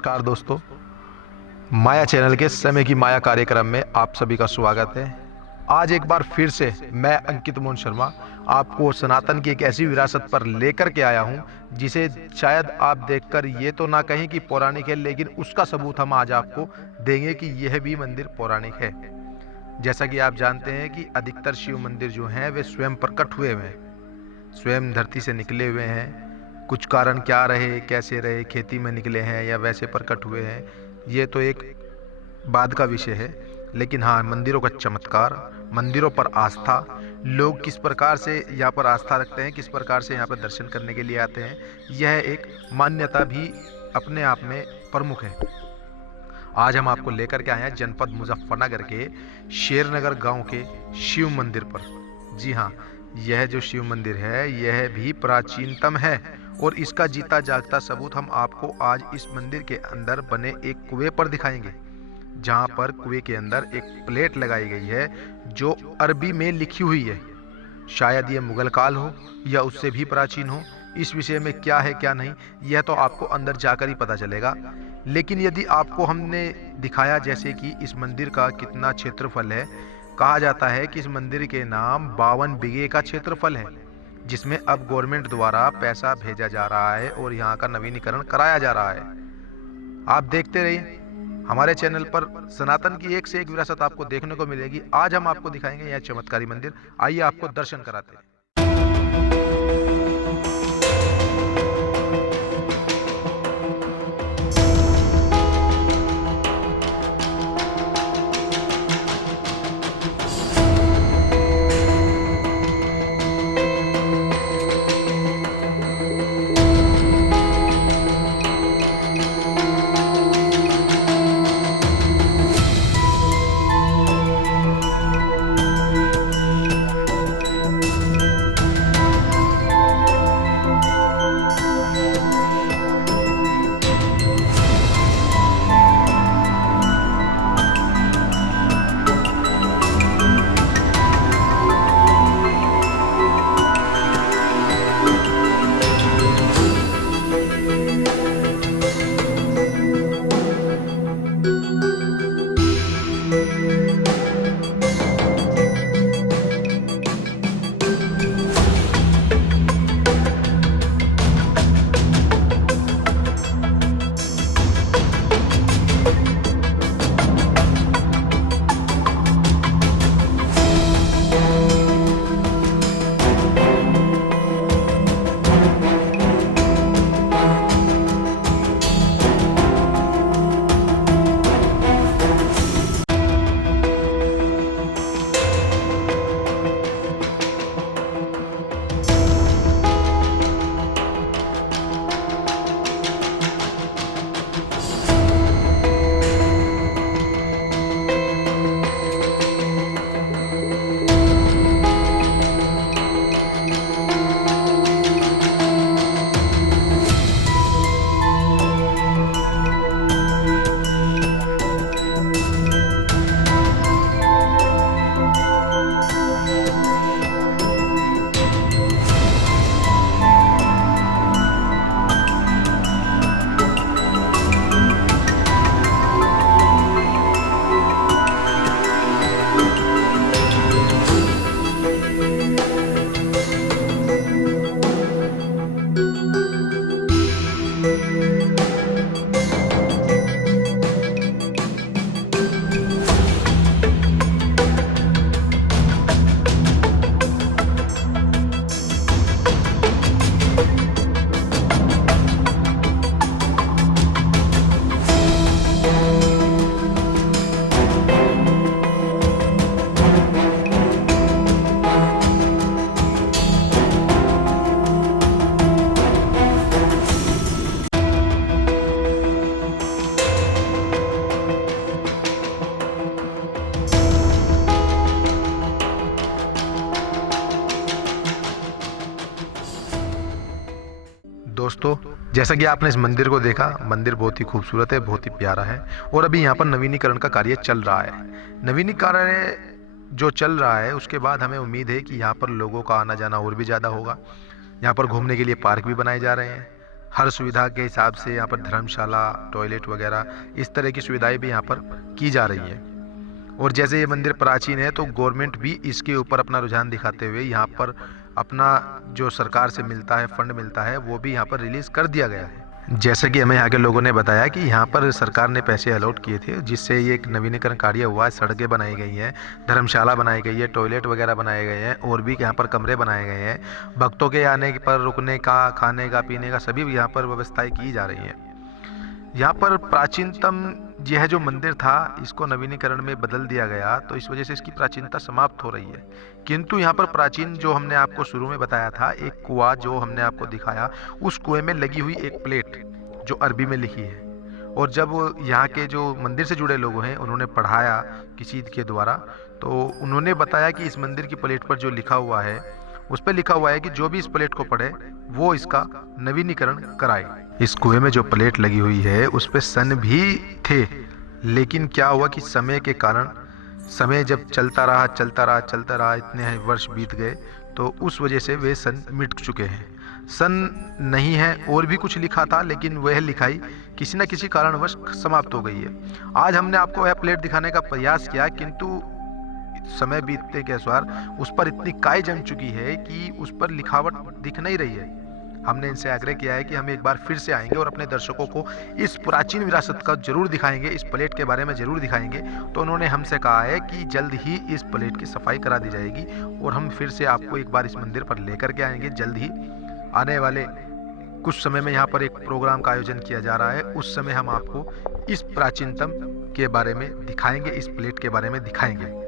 नमस्कार दोस्तों, माया चैनल के समय की माया कार्यक्रम में आप सभी का स्वागत है। आज एक बार फिर से मैं अंकित मोहन शर्मा आपको सनातन की एक ऐसी विरासत पर लेकर के आया हूं जिसे शायद आप देखकर ये तो ना कहें कि पौराणिक है, लेकिन उसका सबूत हम आज आपको देंगे कि यह भी मंदिर पौराणिक है। जैसा कि आप जानते हैं कि अधिकतर शिव मंदिर जो हैं वे स्वयं प्रकट हुए हैं, स्वयं धरती से निकले हुए हैं। कुछ कारण क्या रहे, कैसे रहे, खेती में निकले हैं या वैसे प्रकट हुए हैं, ये तो एक बाद का विषय है। लेकिन हाँ, मंदिरों का चमत्कार, मंदिरों पर आस्था, लोग किस प्रकार से यहाँ पर आस्था रखते हैं, किस प्रकार से यहाँ पर दर्शन करने के लिए आते हैं, यह एक मान्यता भी अपने आप में प्रमुख है। आज हम आपको लेकर के आए हैं जनपद मुजफ्फरनगर के शेरनगर गांव के शिव मंदिर पर। जी हाँ, यह जो शिव मंदिर है यह भी प्राचीनतम है और इसका जीता जागता सबूत हम आपको आज इस मंदिर के अंदर बने एक कुएं पर दिखाएंगे, जहां पर कुएं के अंदर एक प्लेट लगाई गई है जो अरबी में लिखी हुई है। शायद ये मुगल काल हो या उससे भी प्राचीन हो। इस विषय में क्या है क्या नहीं, यह तो आपको अंदर जाकर ही पता चलेगा। लेकिन यदि आपको हमने दिखाया जैसे कि इस मंदिर का कितना क्षेत्रफल है, कहा जाता है कि इस मंदिर के नाम 52 बीघे का क्षेत्रफल है, जिसमें अब गवर्नमेंट द्वारा पैसा भेजा जा रहा है और यहाँ का नवीनीकरण कराया जा रहा है। आप देखते रहिए हमारे चैनल पर, सनातन की एक से एक विरासत आपको देखने को मिलेगी। आज हम आपको दिखाएंगे यह चमत्कारी मंदिर। आइए आपको दर्शन कराते हैं। दोस्तों, जैसा कि आपने इस मंदिर को देखा, मंदिर बहुत ही खूबसूरत है, बहुत ही प्यारा है और अभी यहाँ पर नवीनीकरण का कार्य चल रहा है। नवीनीकरण जो चल रहा है उसके बाद हमें उम्मीद है कि यहाँ पर लोगों का आना जाना और भी ज़्यादा होगा। यहाँ पर घूमने के लिए पार्क भी बनाए जा रहे हैं। हर सुविधा के हिसाब से यहाँ पर धर्मशाला, टॉयलेट वगैरह इस तरह की सुविधाएं भी यहाँ पर की जा रही हैं। और जैसे ये मंदिर प्राचीन है तो गवर्नमेंट भी इसके ऊपर अपना रुझान दिखाते हुए यहाँ पर अपना जो सरकार से मिलता है फंड मिलता है वो भी यहाँ पर रिलीज कर दिया गया है। जैसे कि हमें यहाँ के लोगों ने बताया कि यहाँ पर सरकार ने पैसे अलॉट किए थे जिससे ये एक नवीनीकरण कार्य हुआ है। सड़कें बनाई गई हैं, धर्मशाला बनाई गई है, टॉयलेट वगैरह बनाए गए हैं और भी यहाँ पर कमरे बनाए गए हैं। भक्तों के आने पर रुकने का, खाने का, पीने का सभी यहाँ पर व्यवस्थाएं की जा रही हैं। यहाँ पर प्राचीनतम यह जो मंदिर था इसको नवीनीकरण में बदल दिया गया तो इस वजह से इसकी प्राचीनता समाप्त हो रही है। किंतु यहाँ पर प्राचीन जो हमने आपको शुरू में बताया था, एक कुआं जो हमने आपको दिखाया, उस कुएं में लगी हुई एक प्लेट जो अरबी में लिखी है। और जब यहाँ के जो मंदिर से जुड़े लोग हैं उन्होंने पढ़ाया किसी के द्वारा तो उन्होंने बताया कि इस मंदिर की प्लेट पर जो लिखा हुआ है उस पर लिखा हुआ है कि जो भी इस प्लेट को पढ़े वो इसका नवीनीकरण कराए। इस कुएं में जो प्लेट लगी हुई है उस पे सन भी थे, लेकिन क्या हुआ कि समय के कारण, समय जब चलता रहा, इतने वर्ष बीत गए तो उस वजह से वे सन मिट चुके हैं। सन नहीं है और भी कुछ लिखा था लेकिन वह लिखाई किसी न किसी कारणवश समाप्त हो गई है। आज हमने आपको वह प्लेट दिखाने का प्रयास किया किंतु समय बीतने के अनुसार उस पर इतनी काई जम चुकी है कि उस पर लिखावट दिख नहीं रही है। हमने इनसे आग्रह किया है कि हम एक बार फिर से आएंगे और अपने दर्शकों को इस प्राचीन विरासत का जरूर दिखाएंगे, इस प्लेट के बारे में जरूर दिखाएंगे। तो उन्होंने हमसे कहा है कि जल्द ही इस प्लेट की सफाई करा दी जाएगी और हम फिर से आपको एक बार इस मंदिर पर लेकर के आएंगे। जल्द ही आने वाले कुछ समय में यहाँ पर एक प्रोग्राम का आयोजन किया जा रहा है, उस समय हम आपको इस प्राचीनतम के बारे में दिखाएंगे, इस प्लेट के बारे में दिखाएंगे।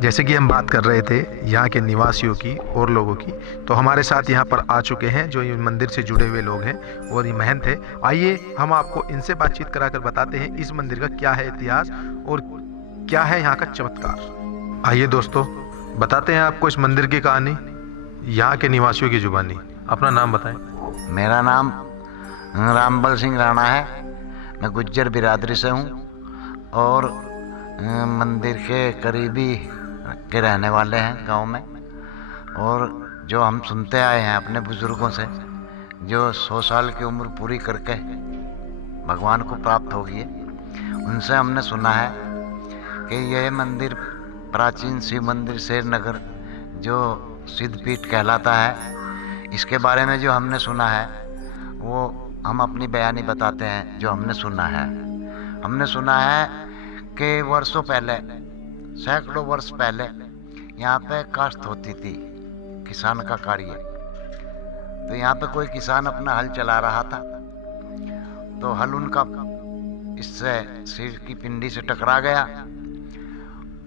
जैसे कि हम बात कर रहे थे यहाँ के निवासियों की और लोगों की, तो हमारे साथ यहाँ पर आ चुके हैं जो ये मंदिर से जुड़े हुए लोग हैं और ये महंत है। आइए हम आपको इनसे बातचीत कराकर बताते हैं इस मंदिर का क्या है इतिहास और क्या है यहाँ का चमत्कार। आइए दोस्तों बताते हैं आपको इस मंदिर की कहानी यहाँ के निवासियों की जुबानी। अपना नाम बताएं। मेरा नाम रामबल सिंह राणा है। मैं गुज्जर बिरादरी से हूँ और मंदिर के करीबी के रहने वाले हैं गांव में। और जो हम सुनते आए हैं अपने बुजुर्गों से, जो 100 साल की उम्र पूरी करके भगवान को प्राप्त होगी है, उनसे हमने सुना है कि यह मंदिर प्राचीन शिव मंदिर शेरनगर जो सिद्धपीठ कहलाता है, इसके बारे में जो हमने सुना है वो हम अपनी बयानी बताते हैं। जो हमने सुना है, हमने सुना है कि वर्षों पहले, सैकड़ों वर्ष पहले यहाँ पे काश्त होती थी, किसान का कार्य। तो यहाँ पे कोई किसान अपना हल चला रहा था तो हल उनका इससे सिर की पिंडी से टकरा गया।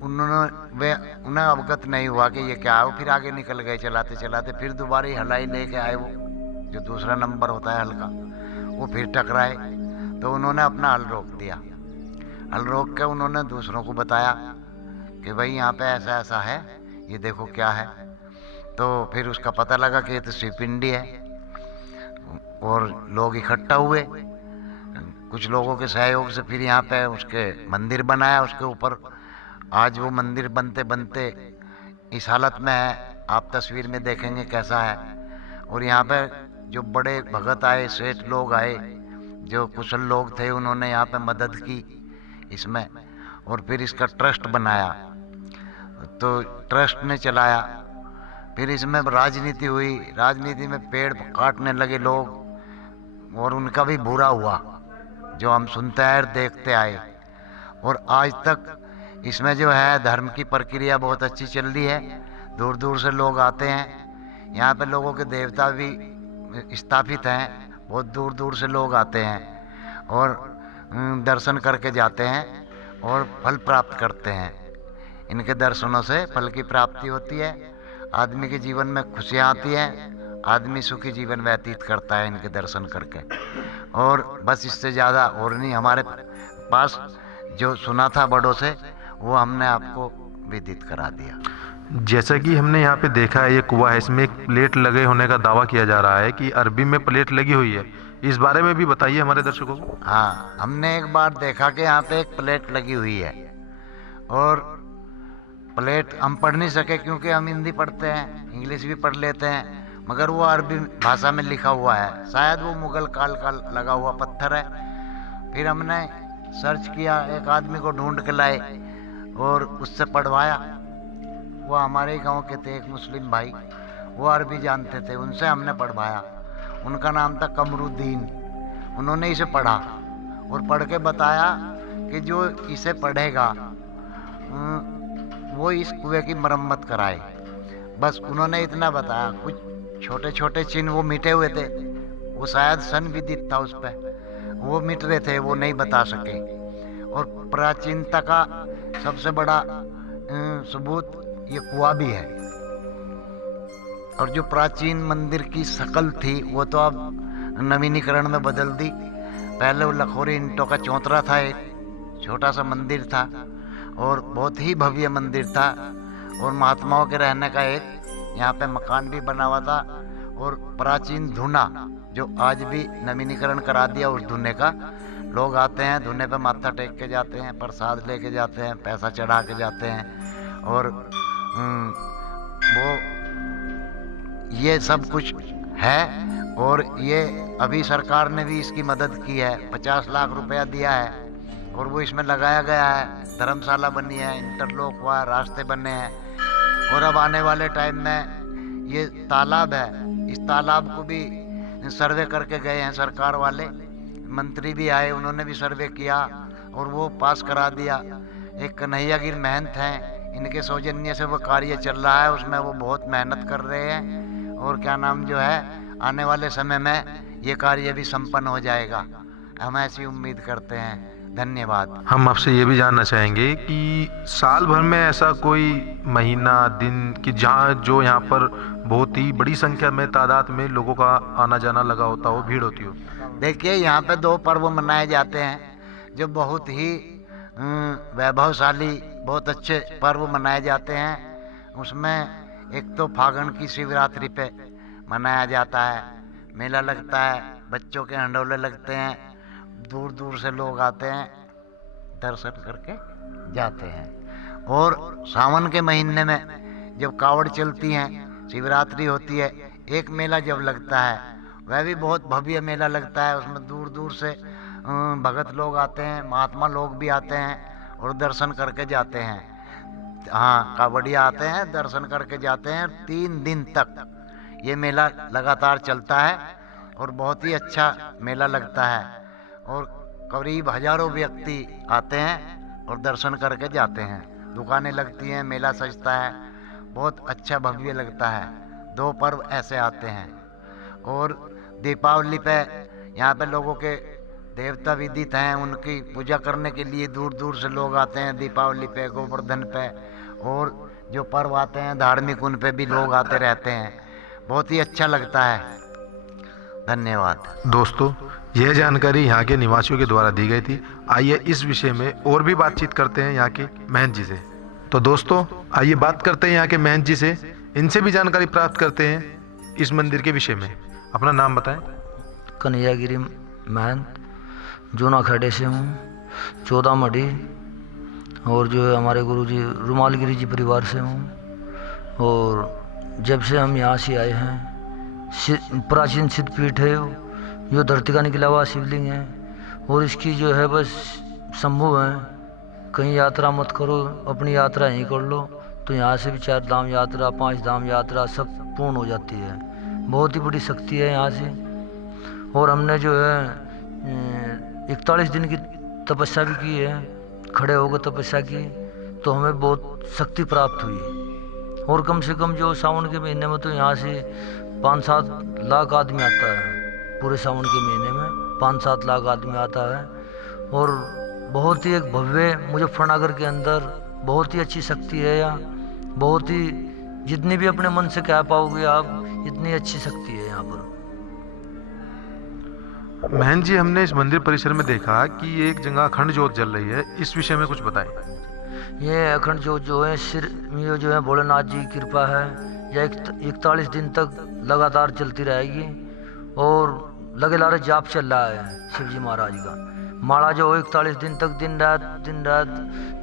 उन्हें अवगत नहीं हुआ कि ये क्या है। वो फिर आगे निकल गए चलाते चलाते, फिर दोबारा ही हलाई लेके आए। वो जो दूसरा नंबर होता है हल का, वो फिर टकराए तो उन्होंने अपना हल रोक दिया। हल रोक के उन्होंने दूसरों को बताया कि भाई यहाँ पे ऐसा ऐसा है, ये देखो क्या है। तो फिर उसका पता लगा कि ये तो शिवपिंडी है और लोग इकट्ठा हुए। कुछ लोगों के सहयोग से फिर यहाँ पे उसके मंदिर बनाया। उसके ऊपर आज वो मंदिर बनते बनते इस हालत में है, आप तस्वीर में देखेंगे कैसा है। और यहाँ पे जो बड़े भगत आए, सेठ लोग आए, जो कुशल लोग थे, उन्होंने यहाँ पे मदद की इसमें। और फिर इसका ट्रस्ट बनाया, तो ट्रस्ट ने चलाया। फिर इसमें राजनीति हुई, राजनीति में पेड़ काटने लगे लोग और उनका भी बुरा हुआ, जो हम सुनते आए और देखते आए। और आज तक इसमें जो है धर्म की प्रक्रिया बहुत अच्छी चल रही है। दूर दूर से लोग आते हैं, यहाँ पे लोगों के देवता भी स्थापित हैं। बहुत दूर दूर से लोग आते हैं और दर्शन करके जाते हैं और फल प्राप्त करते हैं। इनके दर्शनों से फल की प्राप्ति होती है, आदमी के जीवन में खुशियाँ आती हैं, आदमी सुखी जीवन व्यतीत करता है इनके दर्शन करके। और बस इससे ज़्यादा और नहीं हमारे पास जो सुना था बड़ों से, वो हमने आपको विदित करा दिया। जैसा कि हमने यहाँ पे देखा है, ये कुआं है, इसमें एक प्लेट लगे होने का दावा किया जा रहा है कि अरबी में प्लेट लगी हुई है। इस बारे में भी बताइए हमारे दर्शकों को। हाँ, हमने एक बार देखा कि यहाँ पे एक प्लेट लगी हुई है और प्लेट हम पढ़ नहीं सके क्योंकि हम हिंदी पढ़ते हैं, इंग्लिश भी पढ़ लेते हैं। मगर वो अरबी भाषा में लिखा हुआ है, शायद वो मुगल काल का लगा हुआ पत्थर है। फिर हमने सर्च किया, एक आदमी को ढूंढ के लाए और उससे पढ़वाया। वो हमारे ही गांव के थे, एक मुस्लिम भाई, वो अरबी जानते थे, उनसे हमने पढ़वाया। उनका नाम था कमरुद्दीन। उन्होंने इसे पढ़ा और पढ़ के बताया कि जो इसे पढ़ेगा वो इस कुएं की मरम्मत कराए। बस उन्होंने इतना बताया। कुछ छोटे छोटे चिन्ह वो मिटे हुए थे, वो शायद सन विदित था उस पर, वो मिट रहे थे, वो नहीं बता सके। और प्राचीनता का सबसे बड़ा सबूत ये कुआं भी है। और जो प्राचीन मंदिर की शक्ल थी वो तो अब नवीनीकरण में बदल दी। पहले वो लखोरी ईंटों का चौतरा था, एक छोटा सा मंदिर था और बहुत ही भव्य मंदिर था। और महात्माओं के रहने का एक यहाँ पे मकान भी बना हुआ था। और प्राचीन धुना जो आज भी नवीनीकरण करा दिया, उस धुने का लोग आते हैं, धुने पे माथा टेक के जाते हैं, प्रसाद लेके जाते हैं, पैसा चढ़ा के जाते हैं। और वो ये सब कुछ है। और ये अभी सरकार ने भी इसकी मदद की है, 50 लाख रुपया दिया है और वो इसमें लगाया गया है। धर्मशाला बनी है, इंटरलॉक हुआ, रास्ते बने हैं। और अब आने वाले टाइम में ये तालाब है, इस तालाब को भी सर्वे करके गए हैं सरकार वाले, मंत्री भी आए, उन्होंने भी सर्वे किया और वो पास करा दिया। एक कन्हैयागिर महंत हैं, इनके सौजन्य से वो कार्य चल रहा है, उसमें वो बहुत मेहनत कर रहे हैं। और क्या नाम जो है, आने वाले समय में ये कार्य भी संपन्न हो जाएगा, हम ऐसी उम्मीद करते हैं। धन्यवाद। हम आपसे ये भी जानना चाहेंगे कि साल भर में ऐसा कोई महीना, दिन कि जहाँ जो यहाँ पर बहुत ही बड़ी संख्या में, तादाद में लोगों का आना जाना लगा होता हो, भीड़ होती हो? देखिए, यहाँ पे 2 पर्व मनाए जाते हैं जो बहुत ही वैभवशाली, बहुत अच्छे पर्व मनाए जाते हैं। उसमें एक तो फागण की शिवरात्रि पे मनाया जाता है, मेला लगता है, बच्चों के हंडोले लगते हैं, दूर दूर से लोग आते हैं, दर्शन करके जाते हैं। और सावन के महीने में जब कावड़ चलती हैं, शिवरात्रि होती है, एक मेला जब लगता है, वह भी बहुत भव्य मेला लगता है। उसमें दूर दूर से भगत लोग आते हैं, महात्मा लोग भी आते हैं और दर्शन करके जाते हैं। हाँ, कावड़िया आते हैं, दर्शन करके जाते हैं। 3 दिन तक ये मेला लगातार चलता है और बहुत ही अच्छा मेला लगता है। और करीब हजारों व्यक्ति आते हैं और दर्शन करके जाते हैं। दुकानें लगती हैं, मेला सजता है, बहुत अच्छा भव्य लगता है। 2 पर्व ऐसे आते हैं। और दीपावली पे यहाँ पे लोगों के देवता विदित हैं, उनकी पूजा करने के लिए दूर दूर से लोग आते हैं दीपावली पे, गोवर्धन पे। और जो पर्व आते हैं धार्मिक, उन पे भी लोग आते रहते हैं, बहुत ही अच्छा लगता है। धन्यवाद। दोस्तों, यह जानकारी यहाँ के निवासियों के द्वारा दी गई थी। आइए इस विषय में और भी बातचीत करते हैं यहाँ के महंत जी से। तो दोस्तों, आइए बात करते हैं यहाँ के महंत जी से, इनसे भी जानकारी प्राप्त करते हैं इस मंदिर के विषय में। अपना नाम बताएं। कन्हैयागिरी महंत, जूना खेड़े से हूँ, 14 मढ़ी। और जो है हमारे गुरुजी रुमालगिरी जी परिवार से हूँ। और जब से हम यहाँ से आए हैं, प्राचीन सिद्धपीठ है, जो धरती का निकला हुआ शिवलिंग है। और इसकी जो है बस संभव है, कहीं यात्रा मत करो, अपनी यात्रा यहीं कर लो, तो यहाँ से भी 4 धाम यात्रा, 5 धाम यात्रा सब पूर्ण हो जाती है। बहुत ही बड़ी शक्ति है यहाँ से। और हमने जो है 41 दिन की तपस्या भी की है, खड़े होकर तपस्या की, तो हमें बहुत शक्ति प्राप्त हुई। और कम से कम जो सावन के महीने में तो यहाँ से 5-7 लाख आदमी आता है। पूरे सावन के महीने में 5-7 लाख आदमी आता है। और बहुत ही एक भव्य, मुजफ्फरनगर के अंदर बहुत ही अच्छी शक्ति है यहाँ। बहुत ही, जितनी भी अपने मन से कह पाओगे आप, इतनी अच्छी शक्ति है यहाँ पर। महंत जी, हमने इस मंदिर परिसर में देखा कि एक जगह अखंड ज्योत जल रही है, इस विषय में कुछ बताएं। ये अखंड ज्योत जो है ये जो है भोलेनाथ जी की कृपा है, यह 41 दिन तक लगातार चलती रहेगी। और लगे लारे जाप चल रहा है शिव जी महाराज का। माड़ा जो 41 दिन तक दिन रात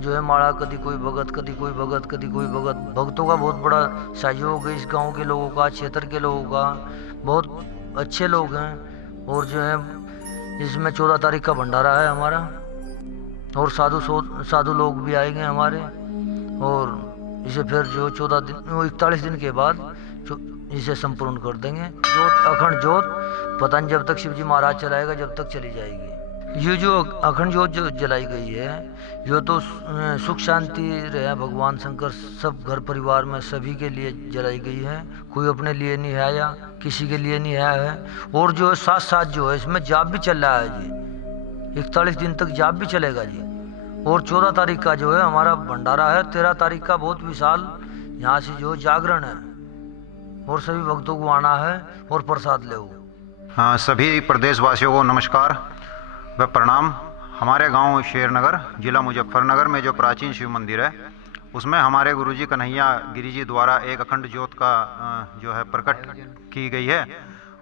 जो है माड़ा, कभी कोई भगत कभी कोई भगत कभी कोई भगत। भक्तों का बहुत बड़ा सहयोग है, इस गांव के लोगों का, क्षेत्र के लोगों का, बहुत अच्छे लोग हैं। और जो है इसमें 14 तारीख का भंडारा है हमारा, और साधु लोग भी आएंगे हमारे। और इसे फिर जो 41 दिन के बाद इसे संपूर्ण कर देंगे। जोत, अखंड जोत पता नहीं जब तक शिवजी महाराज चलाएगा जब तक चली जाएगी। ये जो अखंड जोत जो जलाई गई है, ये तो सुख शांति रहे भगवान शंकर सब घर परिवार में सभी के लिए जलाई गई है। कोई अपने लिए नहीं है या किसी के लिए नहीं है। और जो है साथ साथ जो है इसमें जाप भी चल रहा है जी, 41 दिन तक जाप भी चलेगा जी। और 14 तारीख का जो है हमारा भंडारा है। 13 तारीख का बहुत विशाल यहाँ से जो जागरण है, और सभी भक्तों को आना है और प्रसाद ले। हाँ, सभी प्रदेशवासियों को नमस्कार व प्रणाम। हमारे गांव शेरनगर, जिला मुजफ्फरनगर में जो प्राचीन शिव मंदिर है, उसमें हमारे गुरुजी कन्हैया गिरी जी द्वारा एक अखंड ज्योत का जो है प्रकट की गई है।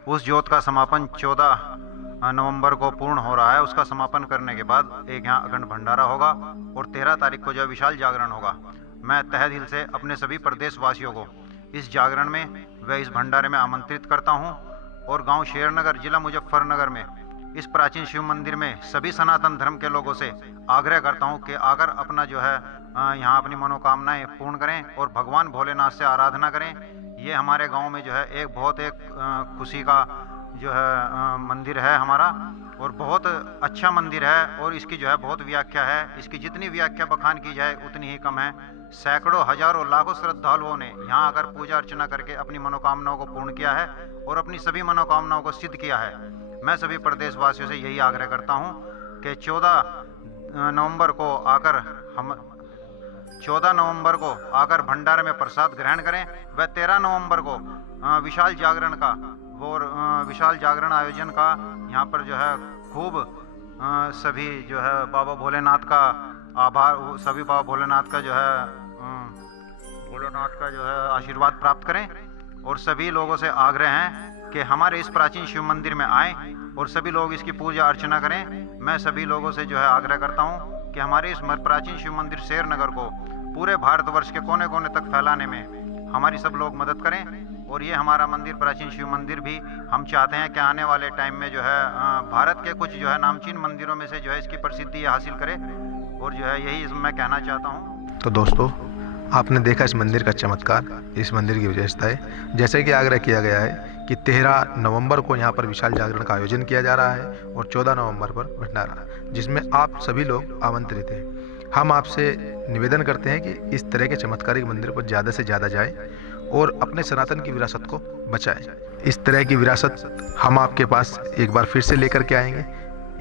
उस ज्योत का समापन 14 नवंबर को पूर्ण हो रहा है। उसका समापन करने के बाद एक यहाँ अखंड भंडारा होगा और 13 तारीख को जो विशाल जागरण होगा। मैं तहे दिल से अपने सभी प्रदेशवासियों को इस जागरण में व इस भंडारे में आमंत्रित करता हूं। और गांव शेरनगर, जिला मुजफ्फरनगर में इस प्राचीन शिव मंदिर में सभी सनातन धर्म के लोगों से आग्रह करता हूं कि आकर अपना जो है यहाँ अपनी मनोकामनाएं पूर्ण करें और भगवान भोलेनाथ से आराधना करें। ये हमारे गांव में जो है एक खुशी का जो है मंदिर है हमारा, और बहुत अच्छा मंदिर है। और इसकी जो है बहुत व्याख्या है, इसकी जितनी व्याख्या बखान की जाए उतनी ही कम है। सैकड़ों हजारों लाखों श्रद्धालुओं ने यहाँ आकर पूजा अर्चना करके अपनी मनोकामनाओं को पूर्ण किया है और अपनी सभी मनोकामनाओं को सिद्ध किया है। मैं सभी प्रदेशवासियों से यही आग्रह करता हूँ कि 14 नवंबर को आकर भंडारे में प्रसाद ग्रहण करें व 13 नवंबर को विशाल जागरण का और विशाल जागरण आयोजन का यहाँ पर जो है खूब सभी जो है बाबा भोलेनाथ का आभार, सभी बाबा भोलेनाथ का जो है आशीर्वाद प्राप्त करें। और सभी लोगों से आग्रह है कि हमारे इस प्राचीन शिव मंदिर में आएँ और सभी लोग इसकी पूजा अर्चना करें। मैं सभी लोगों से जो है आग्रह करता हूँ कि हमारे इस प्राचीन शिव मंदिर शेरनगर को पूरे भारतवर्ष के कोने कोने तक फैलाने में हमारी सब लोग मदद करें। और ये हमारा मंदिर, प्राचीन शिव मंदिर भी हम चाहते हैं कि आने वाले टाइम में जो है भारत के कुछ जो है नामचीन मंदिरों में से जो है इसकी प्रसिद्धि हासिल करे। और जो है यही मैं कहना चाहता हूँ। तो दोस्तों, आपने देखा इस मंदिर का चमत्कार, इस मंदिर की विशेषताएं। जैसे कि आग्रह किया गया है कि 13 नवंबर को यहाँ पर विशाल जागरण का आयोजन किया जा रहा है और 14 नवंबर पर भंडारा, जिसमें आप सभी लोग आमंत्रित हैं। हम आपसे निवेदन करते हैं कि इस तरह के चमत्कारिक मंदिर पर ज़्यादा से ज़्यादा जाएं और अपने सनातन की विरासत को बचाएं। इस तरह की विरासत हम आपके पास एक बार फिर से लेकर के आएंगे।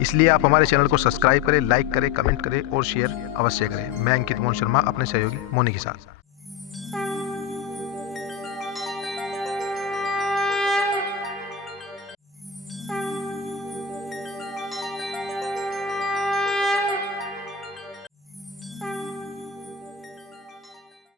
इसलिए आप हमारे चैनल को सब्सक्राइब करें, लाइक करें, कमेंट करें और शेयर अवश्य करें। मैं अंकित मोहन शर्मा अपने सहयोगी मोनी के साथ।